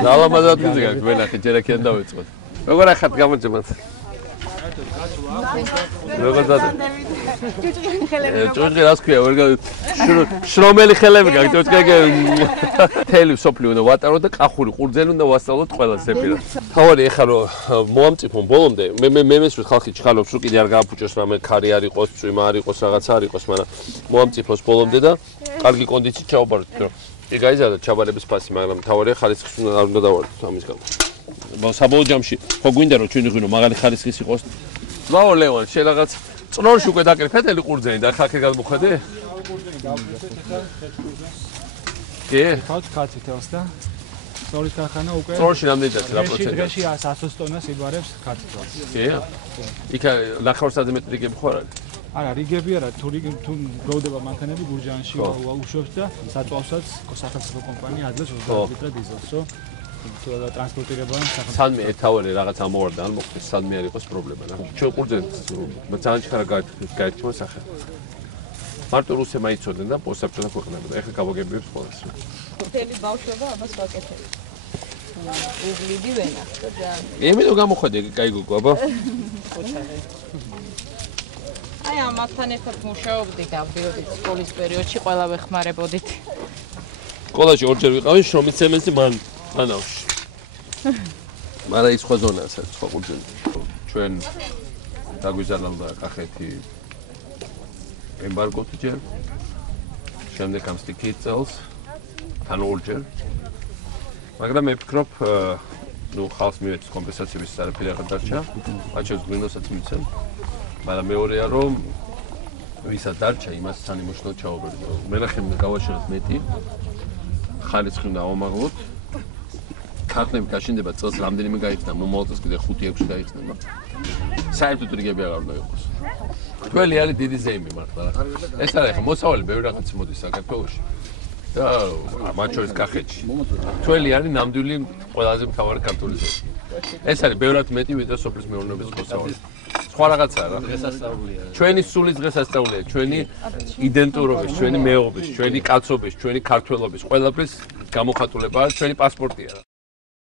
ალამაზად გიზი გაქვს ვენახე ჯერაკიან დავიწყოთ. როგორ ახათ გამოძებათ? როგორ და ჭუჭი რას ქვია ვერ შრომელი ხელები გაქვს ჭუჭი თელი სოფლი უნდა ვატარო და კახური ყურძენი უნდა ვასწავლოთ ყველას ზეპირად. თავარი ეხლა რომ მოამწიფონ ბოლომდე მე მესვით ხალხი ჩხალობს რომ კიდე არ გააფუჭოს რამე ქარი არ იყოს, წვიმა არ იყოს, რაღაცა არ იყოს, მაგრამ მოამწიფოს ბოლომდე და კარგი კონდიციით ჩავაბაროთ, რომ ეგ აიზარდა ჩაბარების ფასი, მაგრამ თავარია ხარისხის არ უნდა დავარდოთ ამის გამო. საბოლოო ჯამში ხო გვინდა რომ ჩვენი ღვინო მაღალი ხარისხის იყოს. ძმაო ლევან, შენ რაღაც წნორში უკვე დაკრიფეთ ელი ყურძენი და ხალხი გადმოხედე? კი? კაცი თავს და სწორის ქარხანა უკვე წნორში რამდენი დაწი რა პროცენტია? დღეში 120 ტონას იბარებს კაცი თავს. კი? იქ ნახევარსაძე მეტრი რიგები ხო არ არის? არა, რიგები არა, თუ გროვდება მანქანები გურჯაანში უშვებს და საწვავსაც სახელმწიფო კომპანია ადლებს 20 ლიტრად დიზელს, რომ ტრანსპორტირება სადმე ეთავარი რაღაც ამოვარდა ან მოხდეს სადმე არ იყოს პრობლემა რა. ჩვენ ყურძენს ძალიან ჩქარა გაერთიმა სახე. მარტო რუსებმა იცოდნენ და პოსტსაბჭოთა ქვეყნებდა. ეხლა გავაგებიებს ყველას. მთელი ბავშვობა ამას ვაკეთებ. უგლიდი ვენა და ძალიან. იმიტომ გამოხედე კაი გოგო აბა. აი ამათთან ერთად მუშაობდი დავდიოდი სკოლის პერიოდში, ყველა ვეხმარებოდით. სკოლაში ორჯერ ვიყავი შრომის სემესტრი მანავში. მაგრამ ის სხვა ზონაა, სხვა ყურძენი. ჩვენ დაგვიზარდა კახეთი ემბარგოთი ჯერ. შემდეგ ამ სტიქით წელს თან ორჯერ. მაგრამ მე ვფიქრობ, ნუ ხალხს მივეცეს კომპენსაციების არაფერი აღარ დარჩა. მათ შორის ღვინოსაც მიცემ. მაგრამ მეორეა რომ ვისაც დარჩა იმას სანიმუშნო ჩაუბრუნდო. მენახემ გავაშოროთ მეტი. ხარისხი უნდა ავამაღლოთ. ქართლები გაშინდება წელს რამდენიმე გაიხსნა, მომავალ წელს კიდე 5-6 გაიხსნება. საერთოდ რიგები აღარ უნდა იყოს. ყველი არის დიდი ზეიმი მართლა რა. ეს არის ახლა მოსავალი ბევრი რაღაც მოდის საქართველოში. და მათ შორის კახეთში. ყველი არის ნამდვილი ყველაზე მთავარი ქართული ზეიმი. ეს არის ბევრად მეტი ვიდრე სოფლის მეურნეობის მოსავალი. სხვა რაღაცაა რა. დღესასწაულია. ჩვენი სულის დღესასწაულია, ჩვენი იდენტურობის, ჩვენი მეუღლის, ჩვენი კაცობის, ჩვენი ქართველობის, ყველაფრის გამოხატულებაა ჩვენი პასპორტია.